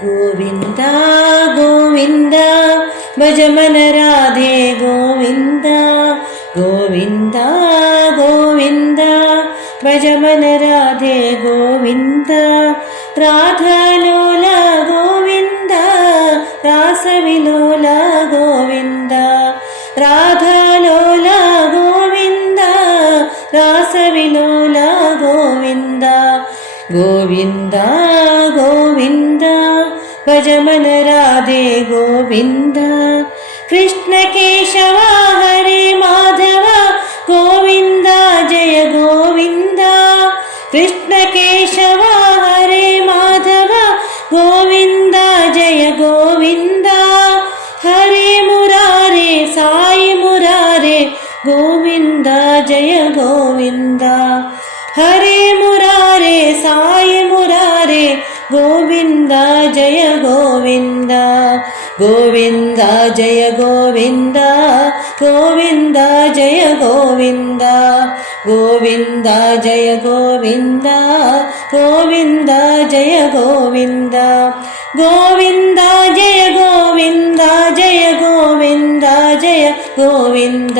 गोविन्द गोविन्द भज मन राधे गोविन्द गोविन्द गोविन्द भज मन राधे गोविन्द राधालोला गोविन्द रासविलोला गोविन्द राधालोला गोविन्द रासविलोला गोविन्द गोविन्द गोविन्द भज मन राधे गोविन्द कृष्ण केशव हरे माधव गोविन्द जय गोविन्द कृष्ण केशव हरे माधव गोविन्द जय गोविन्द हरे मुरारे साई मुरारे गोविन्द जय गोविन्द हरे मुरारे साई मुरारे गोविन्द जय गोविन्द गोविन्द जय गोविन्द गोविन्द जय गोविन्द गोविन्द जय गोविन्द गोविन्द जय गोविन्द गोविन्द जय गोविन्द जय गोविन्द जय गोविन्द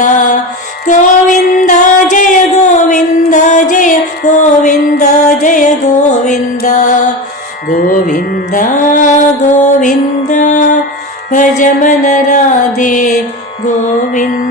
गोविन्द जय गोविन्द जय गोविन्द जय गोविन्द गोविन्द गोविन्द भज मन राधे गोविन्द।